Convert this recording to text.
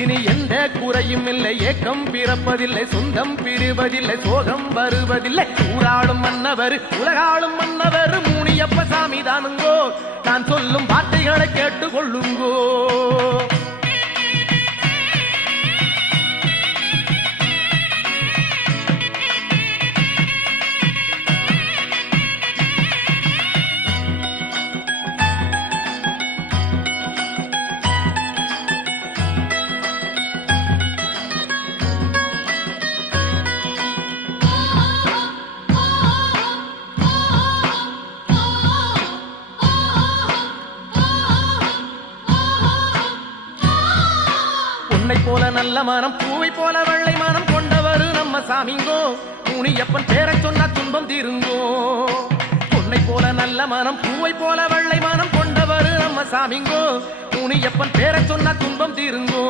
இனி எந்த குறையும் இல்லை, ஏக்கம் பிறப்பதில்லை, சொந்தம் பிரிவதில்லை, சோகம் வருவதில்லை. ஊராளும் மன்னவர் உலகாளும் மன்னவர் முனியப்ப சாமி தானுங்கோ. நான் சொல்லும் வார்த்தைகளை கேட்டுக்கொள்ளுங்கோ. பொன்னை போல நல்ல மனம், பூவை போல வெள்ளை மனம் கொண்டவர் நம்ம சாமிங்கோ. முனியப்பன் பேரை சொன்ன துன்பம் தீருங்கோ. பொன்னை போல நல்ல மனம், பூவை போல வெள்ளை மனம் கொண்டவர் நம்ம சாமிங்கோ. முனியப்பன் பேரை சொன்ன துன்பம் தீருங்கோ.